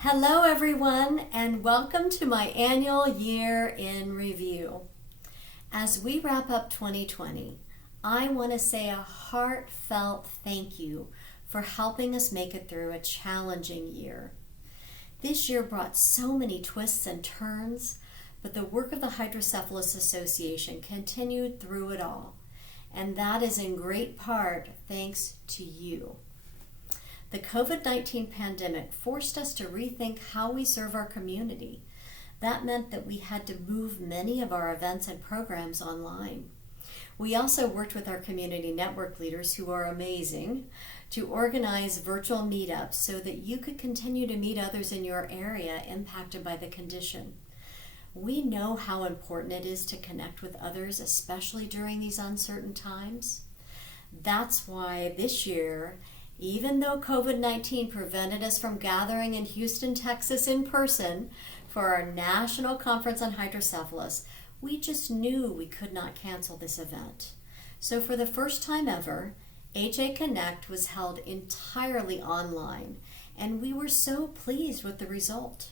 Hello everyone, and welcome to my annual year in review. As we wrap up 2020, I want to say a heartfelt thank you for helping us make it through a challenging year. This year brought so many twists and turns, but the work of the Hydrocephalus Association continued through it all, and that is in great part thanks to you. The COVID-19 pandemic forced us to rethink how we serve our community. That meant that we had to move many of our events and programs online. We also worked with our community network leaders, who are amazing, to organize virtual meetups so that you could continue to meet others in your area impacted by the condition. We know how important it is to connect with others, especially during these uncertain times. That's why this year, even though COVID-19 prevented us from gathering in Houston, Texas in person for our national conference on hydrocephalus, we just knew we could not cancel this event. So for the first time ever, HA Connect was held entirely online, and we were so pleased with the result.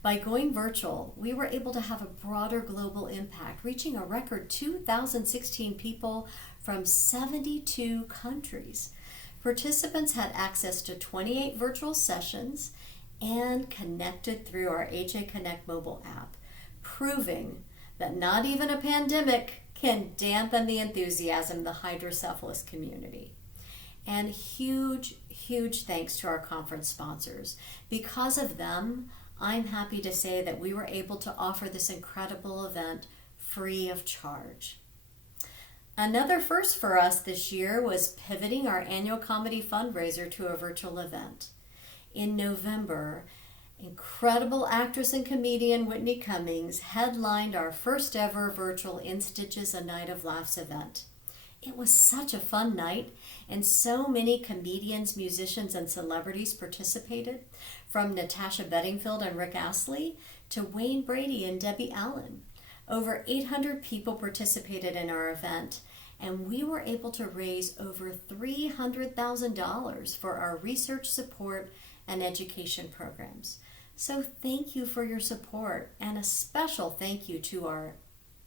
By going virtual, we were able to have a broader global impact, reaching a record 2,016 people from 72 countries. Participants had access to 28 virtual sessions and connected through our HA Connect mobile app, proving that not even a pandemic can dampen the enthusiasm of the hydrocephalus community. And huge thanks to our conference sponsors. Because of them, I'm happy to say that we were able to offer this incredible event free of charge. Another first for us this year was pivoting our annual comedy fundraiser to a virtual event. In November, incredible actress and comedian Whitney Cummings headlined our first ever virtual In Stitches a Night of Laughs event. It was such a fun night, and so many comedians, musicians, and celebrities participated, from Natasha Bedingfield and Rick Astley to Wayne Brady and Debbie Allen. Over 800 people participated in our event, and we were able to raise over $300,000 for our research support and education programs. So thank you for your support, and a special thank you to our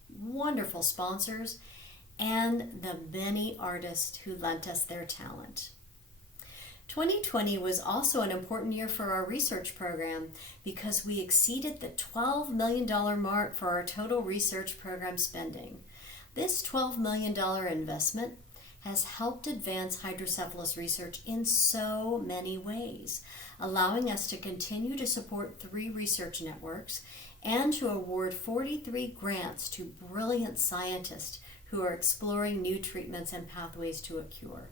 wonderful sponsors and the many artists who lent us their talent. 2020 was also an important year for our research program because we exceeded the $12 million mark for our total research program spending. This $12 million investment has helped advance hydrocephalus research in so many ways, allowing us to continue to support 3 research networks and to award 43 grants to brilliant scientists who are exploring new treatments and pathways to a cure.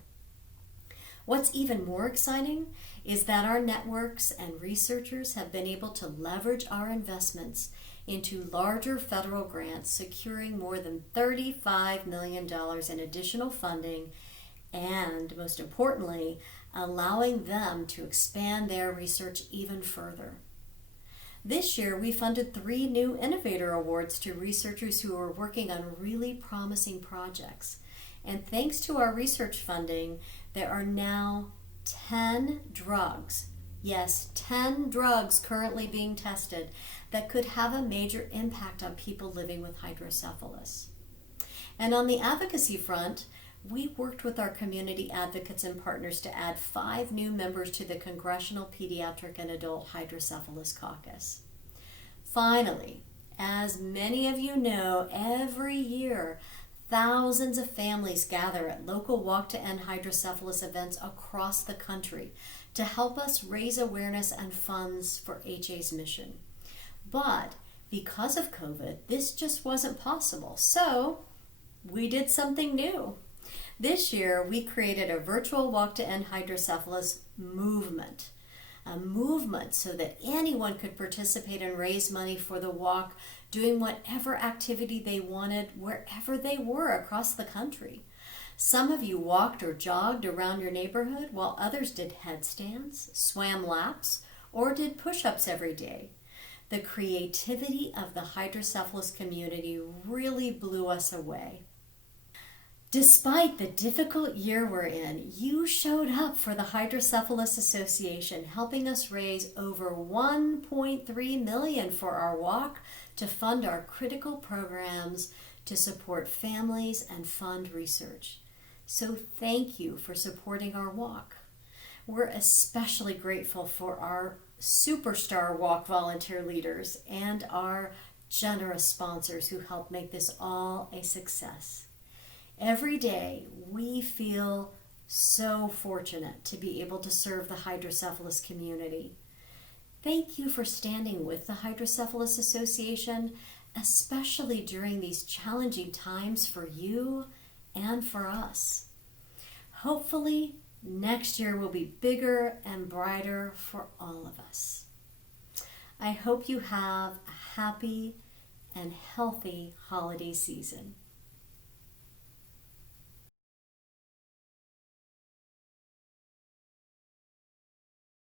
What's even more exciting is that our networks and researchers have been able to leverage our investments into larger federal grants, securing more than $35 million in additional funding, and most importantly, allowing them to expand their research even further. This year, we funded 3 new Innovator Awards to researchers who are working on really promising projects. And thanks to our research funding, there are now 10 drugs, yes, 10 drugs currently being tested that could have a major impact on people living with hydrocephalus. And on the advocacy front, we worked with our community advocates and partners to add 5 new members to the Congressional Pediatric and Adult Hydrocephalus Caucus. Finally, as many of you know, every year, thousands of families gather at local Walk to End Hydrocephalus events across the country to help us raise awareness and funds for HA's mission. But because of COVID, this just wasn't possible. So we did something new. This year, we created a virtual Walk to End Hydrocephalus movement. A movement so that anyone could participate and raise money for the walk, doing whatever activity they wanted wherever they were across the country. Some of you walked or jogged around your neighborhood, while others did headstands, swam laps, or did push-ups every day. The creativity of the hydrocephalus community really blew us away. Despite the difficult year we're in, you showed up for the Hydrocephalus Association, helping us raise over $1.3 million for our walk to fund our critical programs to support families and fund research. So thank you for supporting our walk. We're especially grateful for our superstar walk volunteer leaders and our generous sponsors who help make this all a success. Every day, we feel so fortunate to be able to serve the hydrocephalus community. Thank you for standing with the Hydrocephalus Association, especially during these challenging times for you and for us. Hopefully, next year will be bigger and brighter for all of us. I hope you have a happy and healthy holiday season.